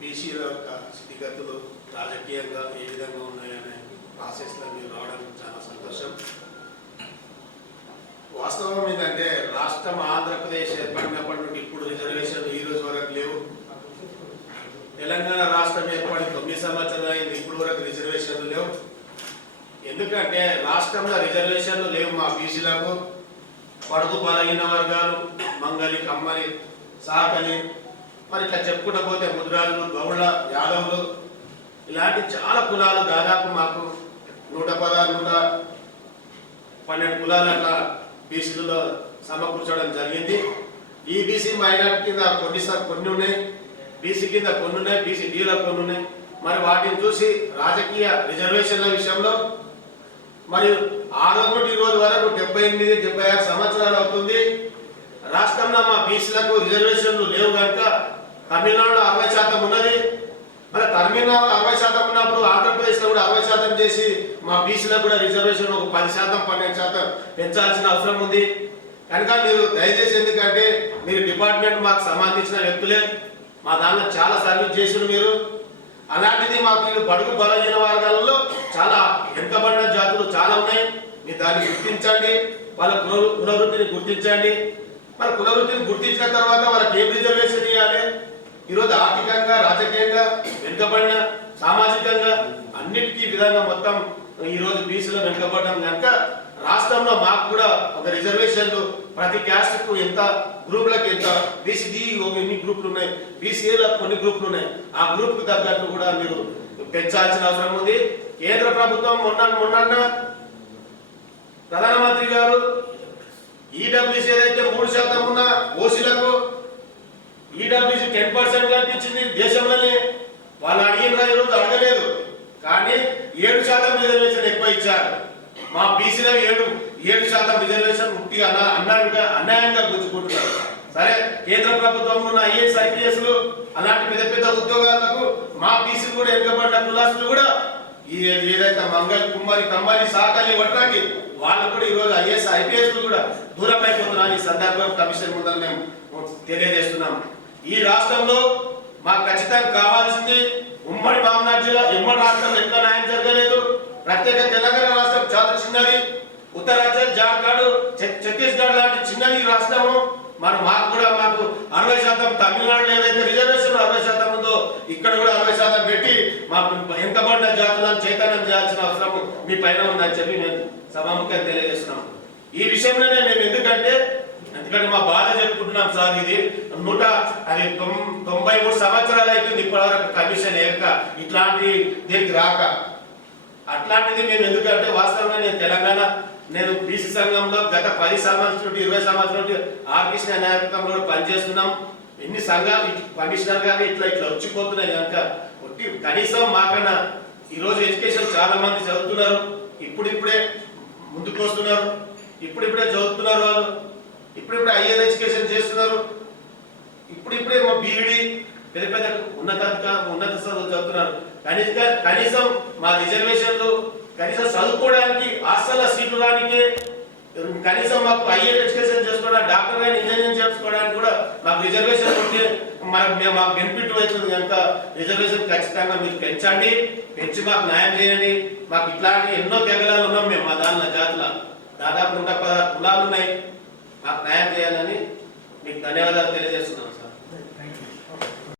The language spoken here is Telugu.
బీసీల యొక్క స్థితిగతులు రాజకీయంగా ఏ విధంగా ఉన్నాయనే ప్రాసెస్లో మీరు రావడం చాలా సంతోషం. వాస్తవం ఏంటంటే రాష్ట్రం ఆంధ్రప్రదేశ్ ఏర్పడినప్పటి నుండి ఇప్పుడు రిజర్వేషన్లు ఈ రోజు వరకు లేవు. తెలంగాణ రాష్ట్రం ఏర్పడి 9 సంవత్సరాలు అయింది, ఇప్పుడు వరకు రిజర్వేషన్లు లేవు. ఎందుకంటే రాష్ట్రంలో రిజర్వేషన్లు లేవు. మా బీసీలకు పడుగు బలహీన వర్గాలు, మంగలి, కమ్మలి, సాకలి, మరి ఇట్లా చెప్పుకుంటూ పోతే ముద్రాలు, గౌళ్ళ, యాదవులు, ఇలాంటి చాలా కులాలు దాదాపు మాకు 110, 112 కులాలు అట్లా బీసీలలో సమకూర్చడం జరిగింది. ఈ బీసీ మైనార్టీ కింద కొన్ని ఉన్నాయి, బీసీ కింద కొన్ని ఉన్నాయి, బీసీ డీలో కొన్ని ఉన్నాయి. మరి వాటిని చూసి రాజకీయ రిజర్వేషన్ల విషయంలో మరియు ఆ రోజు నుండి ఈ రోజు వరకు 78, 76 సంవత్సరాలు అవుతుంది. రాష్ట్రంలో మా బీసీలకు రిజర్వేషన్లు లేవు కనుక తమిళనాడులో 60% ఉన్నది. మరి తమిళనాడు 60% ఉన్నప్పుడు ఆంధ్రప్రదేశ్లో కూడా 60% చేసి మా బీసీలకు కూడా రిజర్వేషన్ ఒక 10%, 12% పెంచాల్సిన అవసరం ఉంది. కనుక మీరు దయచేసి, ఎందుకంటే మీరు డిపార్ట్మెంట్ మాకు సంబంధించిన వ్యక్తులే, మా దాంట్లో చాలా సర్వీస్ చేసిన మీరు. అలాంటిది మాకు బడుగు బలహీన వర్గాలలో చాలా వెనుకబడిన జాతులు చాలా ఉన్నాయి. మీరు దాన్ని గుర్తించండి, వాళ్ళ కులవృత్తిని గుర్తించండి. మన కులవృత్తిని గుర్తించిన తర్వాత వాళ్ళకి ఏం రిజర్వేషన్ ఇవ్వాలి? ఈరోజు ఆర్థికంగా, రాజకీయంగా వెనుకబడిన, సామాజికంగా అన్నిటికీ విధంగా మొత్తం ఈరోజు బీసీలో వెనుకబడ్డం కనుక రాష్ట్రంలో మాకు కూడా ఒక రిజర్వేషన్లు ప్రతి క్యాస్ట్కు ఎంత, గ్రూపులకు ఎంత, బీసీడీ ఎన్ని గ్రూపులు ఉన్నాయి, బీసీఏలో కొన్ని గ్రూపులు ఉన్నాయి, ఆ గ్రూప్కు తగ్గట్టు కూడా మీరు పెంచాల్సిన అవసరం ఉంది. కేంద్ర ప్రభుత్వం మొన్న ప్రధానమంత్రి గారు ఈడబ్ల్యూసీ ఏదైతే 3% ఉన్న ఓసీలకు ఈడబ్ల్యూసీ 10% కల్పించింది దేశంలోనే. వాళ్ళు అడిగిన రోజు అడగలేదు, కానీ 7% రిజర్వేషన్ ఎక్కువ ఇచ్చారు. మా బీసీలో 7% రిజర్వేషన్ ముట్టిగా అన్యాయంగా గుంజుకుంటున్నారు. సరే, కేంద్ర ప్రభుత్వం ఉన్న ఐఏఎస్, ఐపీఎస్లు అలాంటి పెద్ద పెద్ద ఉద్యోగాలకు మా బీసీ కూడా వెనుకబడిన కులాసులు కూడా ఏదైతే మంగళ, కుమ్మరి, కమ్మరి, సాకలి, వడ్రాకి వాళ్ళు కూడా ఈరోజు ఐఏఎస్, ఐపీఎస్లు కూడా దూరం అయిపోతున్నారు. ఈ సందర్భం కమిషన్ ముందర మేము తెలియజేస్తున్నాం. ఈ రాష్ట్రంలో మాకు ఖచ్చితంగా కావాల్సింది ఉమ్మడి మామనాడు జిల్లా, ఉమ్మడి రాష్ట్రంలో ఎట్లా న్యాయం జరగలేదు. ప్రత్యేక తెలంగాణ రాష్ట్రం చాలా చిన్నది, ఉత్తరాంచల్, జార్ఖండ్, ఛత్తీస్గఢ్ లాంటి చిన్నది రాష్ట్రము. మాకు 60% తమిళనాడులో ఏదైతే రిజర్వేషన్ 60% ఉందో ఇక్కడ కూడా 60% పెట్టి మా వెనుకబడిన జాతులను చైతన్యం చేయాల్సిన అవసరం మీ పైన ఉందని చెప్పి నేను సభాముఖంగా తెలియజేస్తున్నాం. ఈ విషయంలోనే మేము ఎందుకంటే మా బాధ చెప్పుకుంటున్నాం సార్. ఇది 93 సంవత్సరాలు అవుతుంది ఇప్పటివరకు కమిషన్ ఏక ఇట్లాంటి దీనికి రాక. అట్లాంటిది మేము ఎందుకంటే వాస్తవంగా నేను బీసీ సంఘంలో గత 10 సంవత్సరాల నుండి 20 సంవత్సరాల నుండి ఆర్కృష్ణ నాయకత్వంలో పనిచేస్తున్నాం. ఎన్ని సంఘాలు కమిషనర్ గారు ఇట్లా వచ్చిపోతున్నాయి కనుక కనీసం మాకన్నా ఈరోజు ఎడ్యుకేషన్ చాలా మంది చదువుతున్నారు, ఇప్పుడిప్పుడే ముందుకు వస్తున్నారు, ఇప్పుడిప్పుడే చదువుతున్నారు, వాళ్ళు ఇప్పుడిప్పుడే హైయర్ ఎడ్యుకేషన్ చేస్తున్నారు, ఇప్పుడిప్పుడే మా బీఈడి పెద్ద పెద్ద ఉన్నత చదువులు చదువుతున్నారు. కనీసం మా రిజర్వేషన్లు కనీసం చదువుకోవడానికి హాస్టల్ సీట్లు రానికి, కనీసం మాకు హైయర్ ఎడ్యుకేషన్ చేసుకోవడానికి, డాక్టర్ గాని ఇంజనీరింగ్ చేసుకోవడానికి కూడా మాకు రిజర్వేషన్ ఉంటే మాకు బెనిఫిట్ అవుతుంది కనుక రిజర్వేషన్ ఖచ్చితంగా మీరు పెంచి మాకు న్యాయం చేయండి. మాకు ఇట్లాంటి ఎన్నో తెగలాలు ఉన్నాం మేము, మా దానిలో జాతుల దాదాపు 116 కులాలు ఉన్నాయి. మాకు న్యాయం చేయాలని మీకు ధన్యవాదాలు తెలియజేస్తున్నాం.